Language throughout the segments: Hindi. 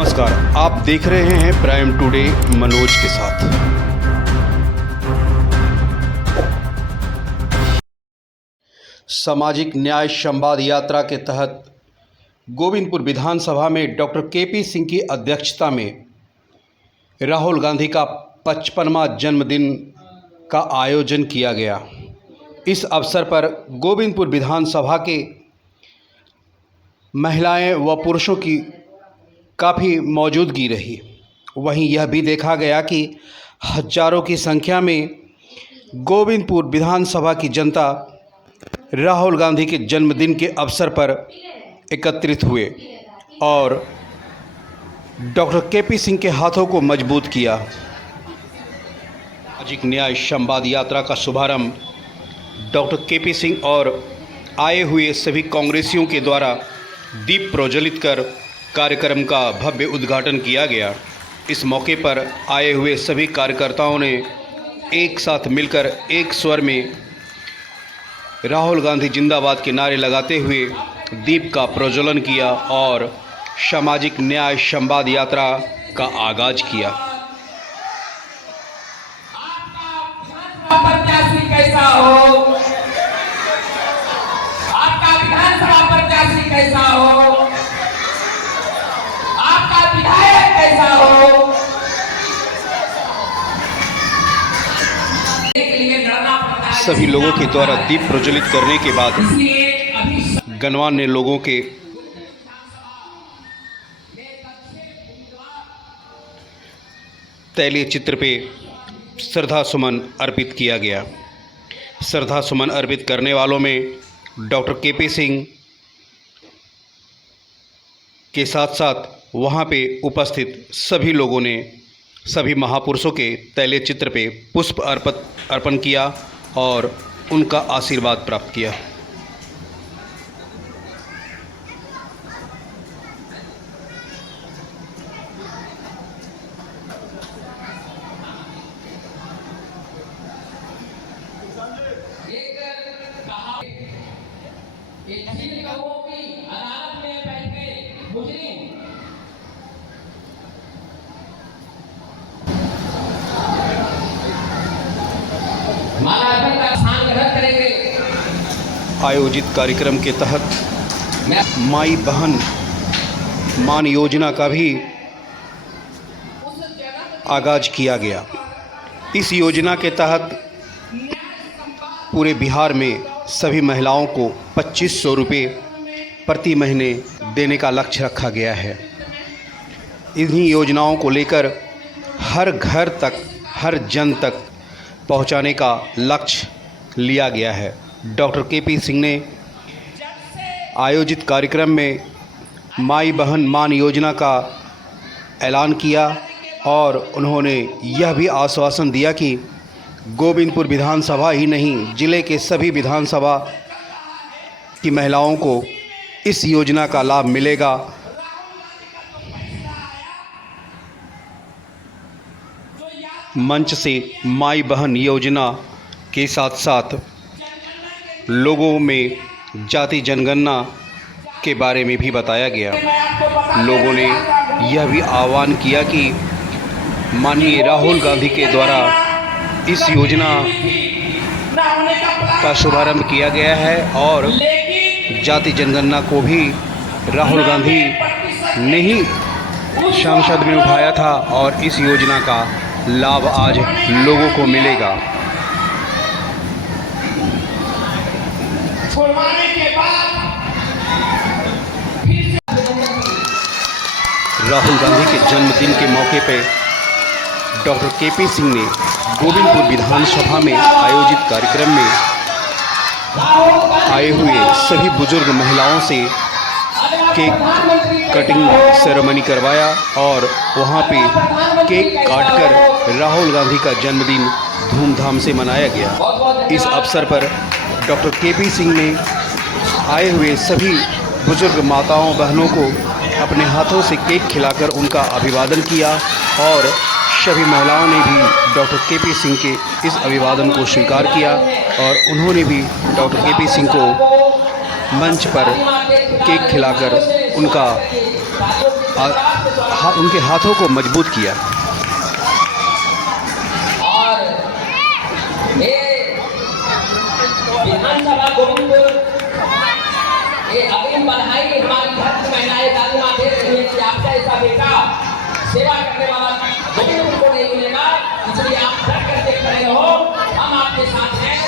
नमस्कार, आप देख रहे हैं प्राइम टुडे मनोज के साथ। सामाजिक न्याय संवाद यात्रा के तहत गोविंदपुर विधानसभा में डॉक्टर केपी सिंह की अध्यक्षता में राहुल गांधी का 55वां जन्मदिन का आयोजन किया गया। इस अवसर पर गोविंदपुर विधानसभा के महिलाएं व पुरुषों की काफ़ी मौजूदगी रही। वहीं यह भी देखा गया कि हजारों की संख्या में गोविंदपुर विधानसभा की जनता राहुल गांधी के जन्मदिन के अवसर पर एकत्रित हुए और डॉक्टर केपी सिंह के हाथों को मजबूत किया। सामाजिक न्याय संवाद यात्रा का शुभारंभ डॉक्टर केपी सिंह और आए हुए सभी कांग्रेसियों के द्वारा दीप प्रज्वलित कर कार्यक्रम का भव्य उद्घाटन किया गया। इस मौके पर आए हुए सभी कार्यकर्ताओं ने एक साथ मिलकर एक स्वर में राहुल गांधी जिंदाबाद के नारे लगाते हुए दीप का प्रज्वलन किया और सामाजिक न्याय संवाद यात्रा का आगाज किया। प्रत्याशी कैसा हो, आपका विधानसभा प्रत्याशी कैसा हो, आपका विधायक कैसा हो, सभी लोगों के द्वारा दीप प्रज्वलित करने के बाद गणमान्य लोगों के तैलीय चित्र पे श्रद्धा सुमन अर्पित किया गया। श्रद्धा सुमन अर्पित करने वालों में डॉक्टर केपी सिंह के साथ साथ वहाँ पे उपस्थित सभी लोगों ने सभी महापुरुषों के तैलीय चित्र पे पुष्प अर्पण किया और उनका आशीर्वाद प्राप्त किया। आयोजित कार्यक्रम के तहत माई बहन मान योजना का भी आगाज किया गया। इस योजना के तहत पूरे बिहार में सभी महिलाओं को 2500 रुपये प्रति महीने देने का लक्ष्य रखा गया है। इन्हीं योजनाओं को लेकर हर घर तक, हर जन तक पहुंचाने का लक्ष्य लिया गया है। डॉक्टर केपी सिंह ने आयोजित कार्यक्रम में माई बहन मान योजना का ऐलान किया और उन्होंने यह भी आश्वासन दिया कि गोविंदपुर विधानसभा ही नहीं, जिले के सभी विधानसभा की महिलाओं को इस योजना का लाभ मिलेगा। मंच से माई बहन योजना के साथ साथ लोगों में जाति जनगणना के बारे में भी बताया गया। लोगों ने यह भी आह्वान किया कि माननीय राहुल गांधी के द्वारा इस योजना का शुभारंभ किया गया है और जाति जनगणना को भी राहुल गांधी ने ही संसद में उठाया था और इस योजना का लाभ आज लोगों को मिलेगा। राहुल गांधी के जन्मदिन के मौके पर डॉक्टर केपी सिंह ने गोविंदपुर विधानसभा में आयोजित कार्यक्रम में आए हुए सभी बुजुर्ग महिलाओं से केक कटिंग सेरेमनी करवाया और वहां पे केक काटकर राहुल गांधी का जन्मदिन धूमधाम से मनाया गया। इस अवसर पर डॉक्टर केपी सिंह ने आए हुए सभी बुजुर्ग माताओं बहनों को अपने हाथों से केक खिलाकर उनका अभिवादन किया और सभी महिलाओं ने भी डॉक्टर केपी सिंह के इस अभिवादन को स्वीकार किया और उन्होंने भी डॉक्टर केपी सिंह को मंच पर केक खिलाकर उनका उनके हाथों को मजबूत किया। और ये विधानसभा गोविंदपुर ये अग्रिम बधाई हमारी धरती महिलाएं दादी माँ दे रही है कि आपका ऐसा बेटा सेवा करने वाला गोविंदपुर को नहीं मिलेगा, इसलिए आप डट कर देख रहे हो, हम आपके साथ हैं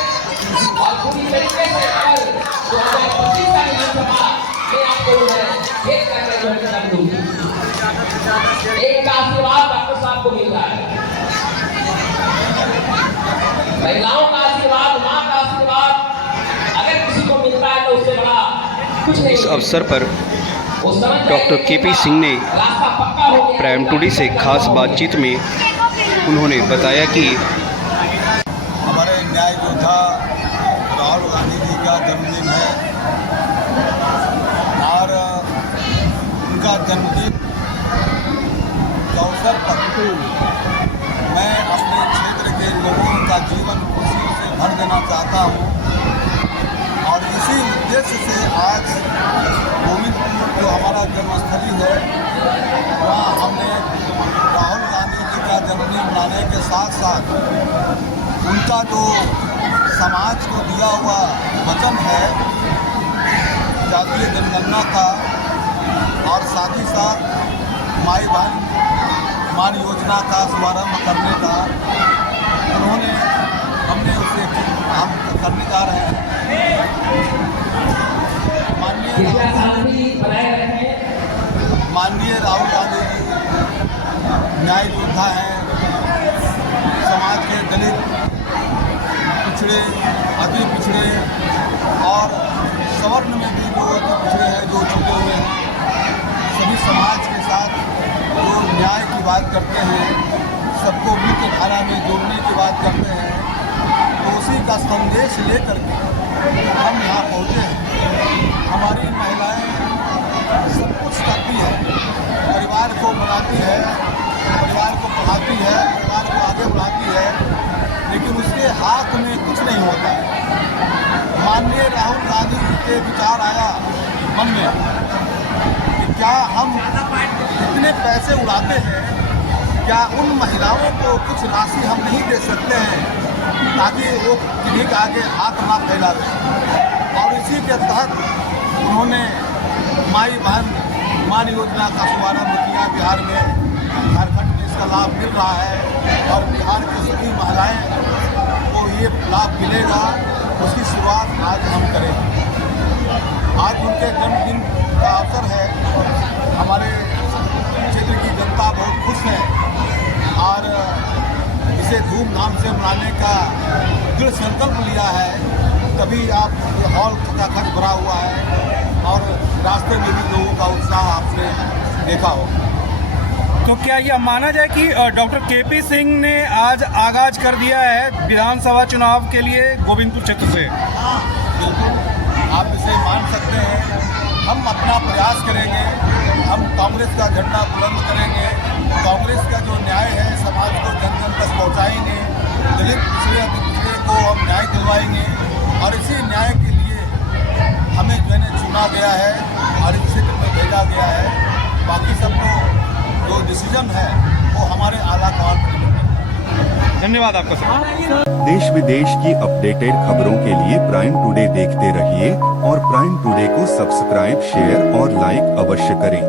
और पूरी तरीके से अगर 2025 का विधानसभा में आपको जो है भेद करके जो है कर दूंगी। एक का आशीर्वाद डॉक्टर साहब को मिल रहा है, महिलाओं का आशीर्वाद, माँ का आशीर्वाद अगर किसी को मिलता है तो उससे बड़ा कुछ नहीं। इस अवसर पर डॉक्टर केपी सिंह ने प्राइम टुडे से खास बातचीत में उन्होंने बताया कि हमारे न्याय योद्धा राहुल गांधी जी का जन्मदिन है और उनका जन्मदिन के अवसर पर मैं अपने क्षेत्र के लोगों का जीवन खुशी से भर देना चाहता हूँ और इसी उद्देश्य से आज गोविंदपुर जो हमारा जन्मस्थली है वहाँ हमने राहुल गांधी जी का जन्मदिन मनाने के साथ साथ उनका जो समाज को दिया हुआ वचन है जातीय जनगणना का और साथ ही साथ माई बहन मान योजना का शुभारंभ करने का हमने उसे हम करने जा रहे हैं। माननीय राहुल गांधी जी न्याय योद्धा हैं, समाज के दलित, पिछड़े, अति पिछड़े और सवर्ण में भी जो अति पिछड़े हैं, जो छूटे हुए हैं, सभी समाज के साथ जो न्याय की बात करते हैं, सबको मुख्य धारा में जोड़ने की बात करते हैं, तो उसी का संदेश लेकर के हम यहाँ पहुँचे हैं। हमारी महिलाएं सब कुछ करती है, परिवार को बनाती है, परिवार को पढ़ाती है, परिवार को आगे बढ़ाती है, लेकिन उसके हाथ में कुछ नहीं होता है। माननीय राहुल गांधी जी के विचार आया मन में कि क्या हम इतने पैसे उड़ाते हैं, क्या उन महिलाओं को कुछ राशि हम नहीं दे सकते हैं ताकि वो किन्हीं के आगे हाथ ना फैला दें। और इसी के तहत उन्होंने माई बहन मान योजना का शुभारंभ किया बिहार में। झारखंड में इसका लाभ मिल रहा है और बिहार की सभी महिलाएं को ये लाभ मिलेगा, उसकी शुरुआत आज हम करेंगे। आज उनके जन्मदिन का अवसर है, हमारे क्षेत्र की जनता बहुत खुश है और इसे धूमधाम से मनाने का दृढ़ संकल्प लिया है। तभी आप हॉल का खर्च भरा हुआ है और रास्ते में भी लोगों का उत्साह आपने देखा हो। तो क्या यह माना जाए कि डॉक्टर केपी सिंह ने आज आगाज कर दिया है विधानसभा चुनाव के लिए गोविंदपुर क्षेत्र से? बिल्कुल, आप इसे मान सकते हैं। हम अपना प्रयास करेंगे, हम कांग्रेस का झंडा बुलंद करेंगे, कांग्रेस का जो न्याय है समाज को जन जन तक पहुँचाएंगे, दलित पिछड़े अति पिछड़े को हम न्याय दिलवाएंगे और इसी न्याय के लिए हमें जो है चुना गया है और इस क्षेत्र में भेजा गया है। बाकी सब जो डिसीजन है वो हमारे आला कमान पर निर्भर। धन्यवाद आपका सर। देश विदेश की अपडेटेड खबरों के लिए प्राइम टुडे देखते रहिए और प्राइम टुडे को सब्सक्राइब, शेयर और लाइक अवश्य करें।